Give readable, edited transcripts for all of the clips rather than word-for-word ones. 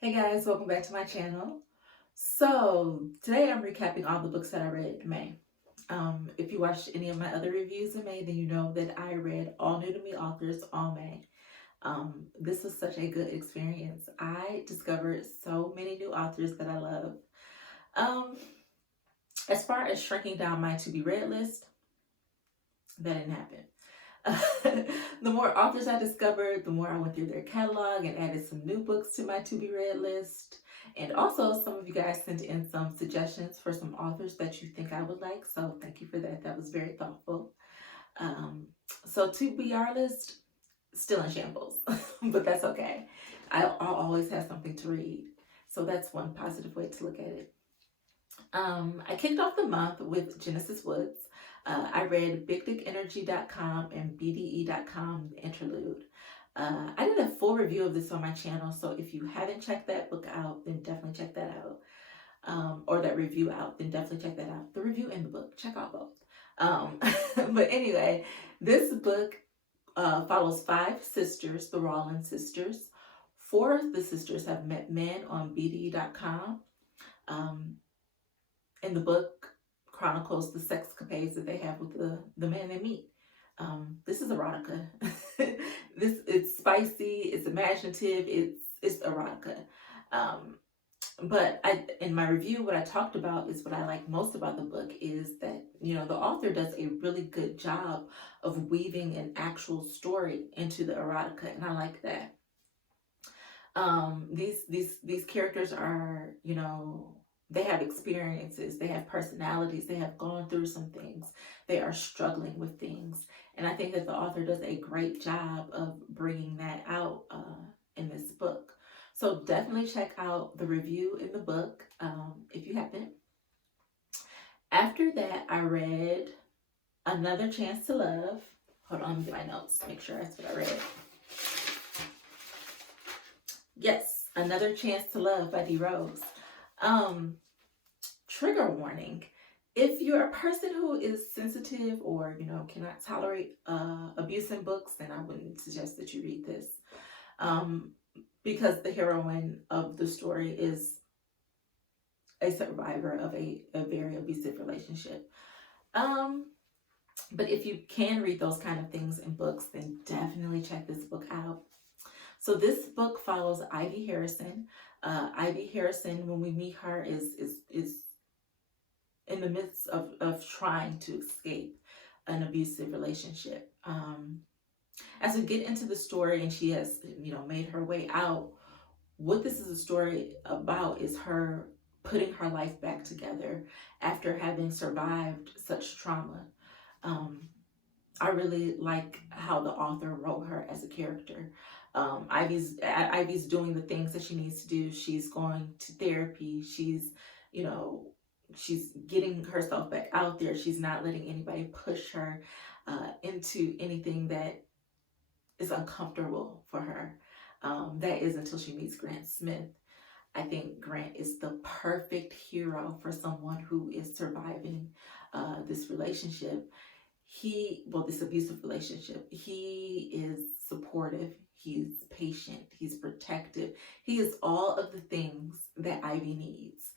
Hey guys, welcome back to my channel. So today I'm recapping all the books that I read in May. If you watched any of my other reviews in May, then you know that I read all new to me authors all May. This was such a good experience. I discovered so many new authors that I love. Um, as far as shrinking down my to be read list, that didn't happen. The more authors I discovered, the more I went through their catalog and added some new books to my to be read list. And also, some of you guys sent in some suggestions for some authors that you think I would like. So, thank you for that. That was very thoughtful. Um, so, to be our list, still in shambles, but that's okay. I'll always have something to read. So, that's one positive way to look at it. I kicked off the month with Genesis Woods. I read BigDickEnergy.com and BDE.com interlude. I did a full review of this on my channel, so if you haven't checked that book out, then definitely check that out. Or that review out, then definitely check that out. The review and the book, check out both. But anyway, this book follows 5 sisters, the Rawlins sisters. 4 of the sisters have met men on BDE.com. And the book chronicles the sexcapades that they have with the man they meet. This is erotica. It's spicy, it's imaginative, it's erotica. But in my review, what I talked about is what I like most about the book is that, the author does a really good job of weaving an actual story into the erotica, and I like that. These characters are, they have experiences, they have personalities, they have gone through some things, they are struggling with things, and I think that the author does a great job of bringing that out in this book. So definitely check out the review in the book if you haven't. After that, I read Another Chance to Love. Hold on, let me get my notes, make sure that's what I read. Yes, Another Chance to Love by D. Rose. Trigger warning. If you're a person who is sensitive or, cannot tolerate abuse in books, then I wouldn't suggest that you read this. Because the heroine of the story is a survivor of a very abusive relationship. But if you can read those kind of things in books, then definitely check this book out. So this book follows Ivy Harrison. Ivy Harrison, when we meet her, is in the midst of trying to escape an abusive relationship. As we get into the story and she has, made her way out, what this is a story about is her putting her life back together after having survived such trauma. I really like how the author wrote her as a character. Ivy's doing the things that she needs to do. She's going to therapy. She's getting herself back out there. She's not letting anybody push her into anything that is uncomfortable for her. That is until she meets Grant Smith. I think Grant is the perfect hero for someone who is surviving this relationship. This abusive relationship. He is supportive. He's patient. He's protective. He is all of the things that Ivy needs.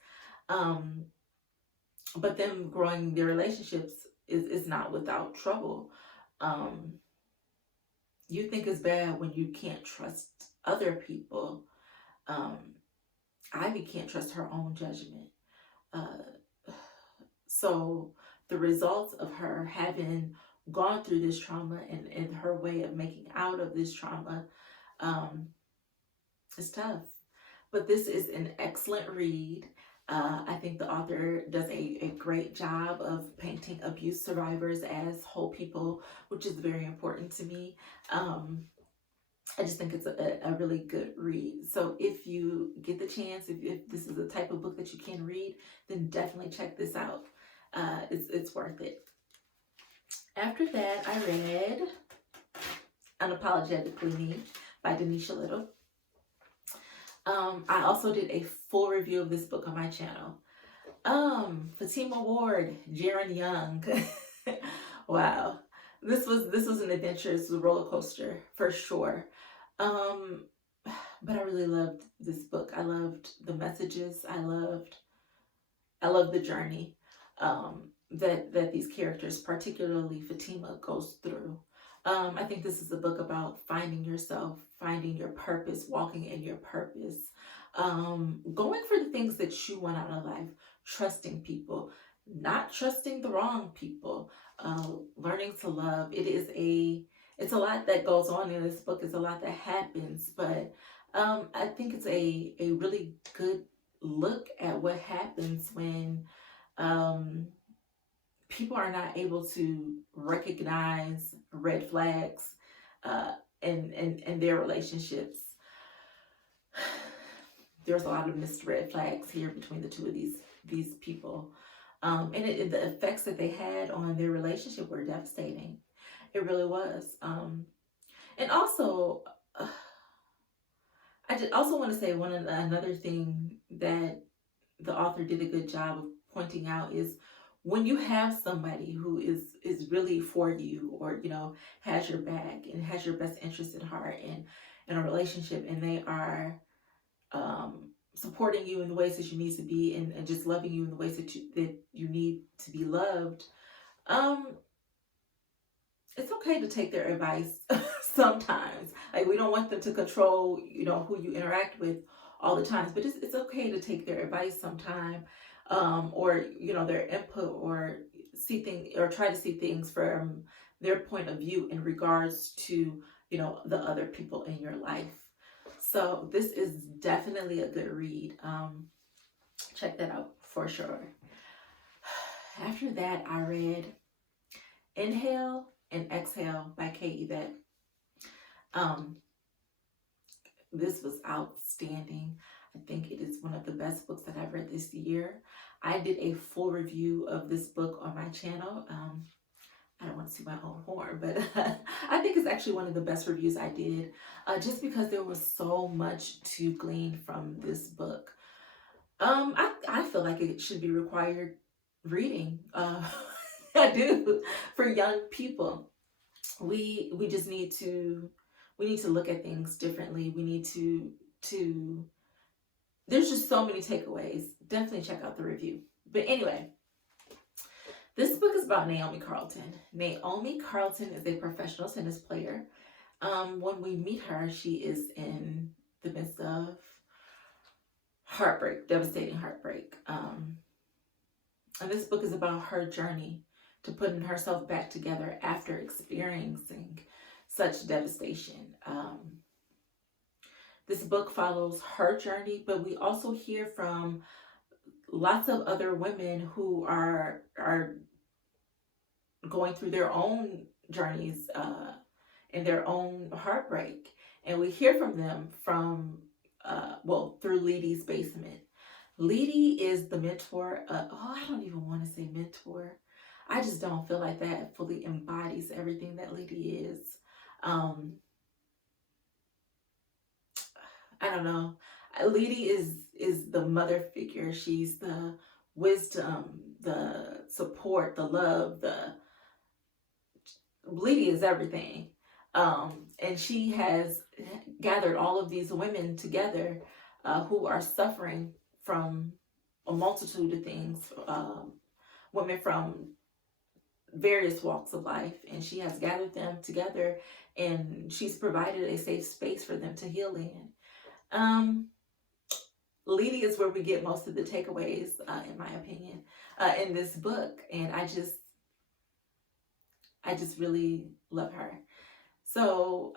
But them growing their relationships is not without trouble. You think it's bad when you can't trust other people. Ivy can't trust her own judgment. So the results of her having gone through this trauma and her way of making out of this trauma is tough. But this is an excellent read. I think the author does a great job of painting abuse survivors as whole people, which is very important to me. I just think it's a really good read. So if you get the chance, if this is the type of book that you can read, then definitely check this out. It's worth it. After that, I read Unapologetically Me by Denisha Little. I also did a full review of this book on my channel. Fatima Ward, Jaron Young. Wow. This was an adventure. This was a roller coaster for sure. But I really loved this book. I loved the messages. I love the journey that these characters, particularly Fatima, goes through. I think this is a book about finding yourself, finding your purpose, walking in your purpose, going for the things that you want out of life, trusting people, not trusting the wrong people, learning to love. It's a lot that goes on in this book. It's a lot that happens, but I think it's a really good look at what happens when um, people are not able to recognize red flags in their relationships. There's a lot of missed red flags here between the two of these people, and the effects that they had on their relationship were devastating. It really was. And also, uh, I just also want to say another thing that the author did a good job of pointing out is when you have somebody who is really for you, or has your back and has your best interest at heart in a relationship, and they are supporting you in the ways that you need to be, and just loving you in the ways that you need to be loved. um it's okay to take their advice sometimes. Like, we don't want them to control, who you interact with all the times, but it's okay to take their advice sometime, or their input, or see things, or try to see things from their point of view in regards to the other people in your life. So this is definitely a good read. Check that out for sure. After that, I read Inhale and Exhale by Kay Yvette. Um, this was outstanding. I think it is one of the best books that I've read this year. I did a full review of this book on my channel. I don't want to see my own horn, but I think it's actually one of the best reviews I did, just because there was so much to glean from this book. I feel like it should be required reading. I do, for young people. We just need to look at things differently. We need to there's just so many takeaways. Definitely check out the review. But anyway, this book is about Naomi Carlton. Naomi Carlton is a professional tennis player. When we meet her, she is in the midst of heartbreak, devastating heartbreak. And this book is about her journey to putting herself back together after experiencing such devastation. This book follows her journey, but we also hear from lots of other women who are going through their own journeys, and their own heartbreak, and we hear from them through Leedy's basement. Leedy is the mentor. I don't even want to say mentor. I just don't feel like that fully embodies everything that Leedy is. I don't know. Leedy is the mother figure. She's the wisdom, the support, the love. Leedy is everything. And she has gathered all of these women together, who are suffering from a multitude of things, women from various walks of life, and she has gathered them together, and she's provided a safe space for them to heal in. Leedy is where we get most of the takeaways, in my opinion, in this book, and I just really love her. So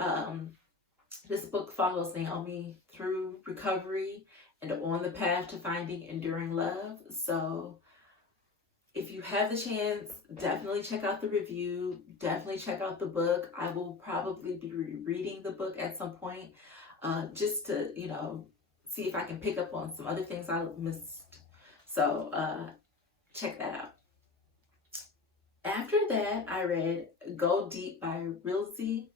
this book follows Naomi through recovery and on the path to finding enduring love. So if you have the chance, definitely check out the review. Definitely check out the book. I will probably be reading the book at some point, just to, see if I can pick up on some other things I missed. So check that out. After that, I read Go Deep by Rilzy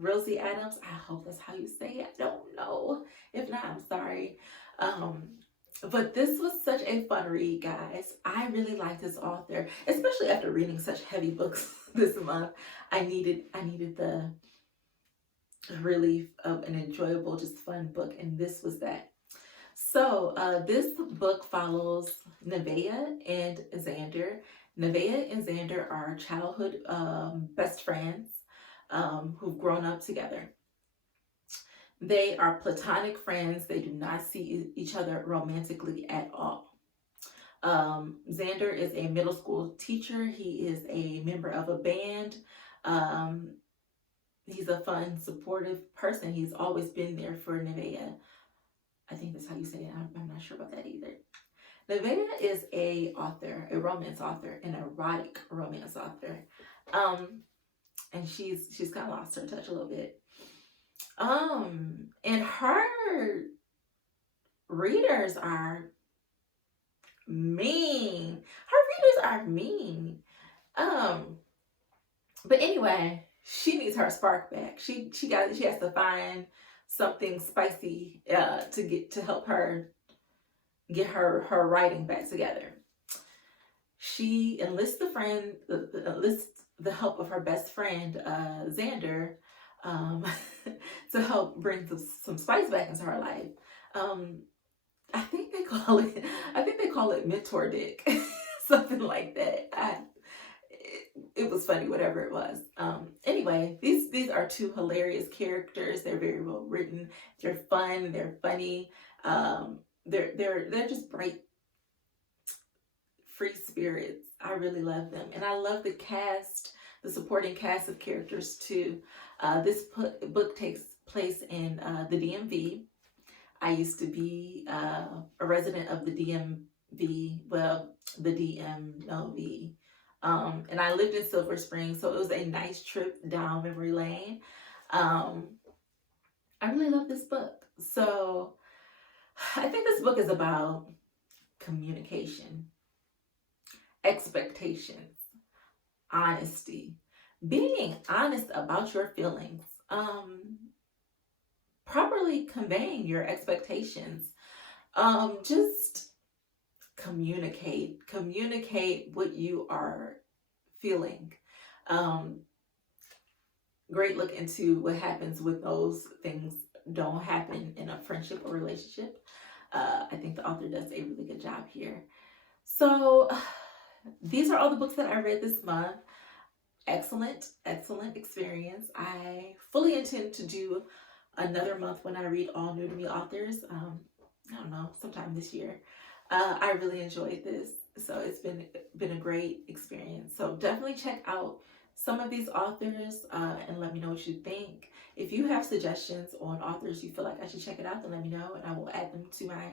Adams. I hope that's how you say it. I don't know. If not, I'm sorry. But this was such a fun read, guys. I really like this author, especially after reading such heavy books this month. I needed really an enjoyable, just fun book, and this was that. So this book follows Nevaeh and Xander. Nevaeh and Xander are childhood best friends who've grown up together. They are platonic friends. They do not see each other romantically at all. Xander is a middle school teacher. He is a member of a band. Um, he's a fun, supportive person. He's always been there for Nevaeh. I think that's how you say it. I'm not sure about that either. Nevaeh is a author, a romance author, an erotic romance author. And she's kind of lost her touch a little bit. And her readers are mean. Her readers are mean. But anyway, she needs her spark back. She has to find something spicy to help her get her writing back together. She enlists the help of her best friend Xander to help bring some spice back into her life. I think they call it mentor dick, something like that. It was funny, whatever it was. Anyway, these are two hilarious characters. They're very well written. They're fun. They're funny. They're just bright, free spirits. I really love them, and I love the cast, the supporting cast of characters too. This book takes place in the DMV. I used to be a resident of the DMV, well, the DMV. And I lived in Silver Spring, so it was a nice trip down memory lane. I really love this book. So I think this book is about communication, expectations, honesty, being honest about your feelings, properly conveying your expectations, just communicate what you are feeling. Great look into what happens when those things don't happen in a friendship or relationship. I think the author does a really good job here. So these are all the books that I read this month. Excellent experience. I fully intend to do another month when I read all new to me authors. I don't know, sometime this year. I really enjoyed this, so it's been a great experience. So definitely check out some of these authors and let me know what you think. If you have suggestions on authors you feel like I should check it out, then let me know and I will add them to my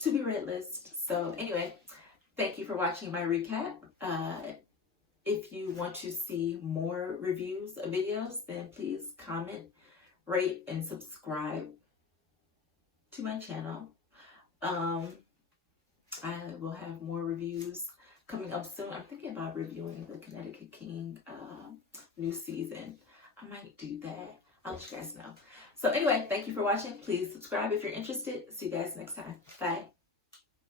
to be read list. So anyway, thank you for watching my recap. If you want to see more reviews of videos, then please comment, rate, and subscribe to my channel. I will have more reviews coming up soon. I'm thinking about reviewing the Connecticut King new season. I might do that. I'll let you guys know. So anyway, thank you for watching. Please subscribe if you're interested. See you guys next time. Bye.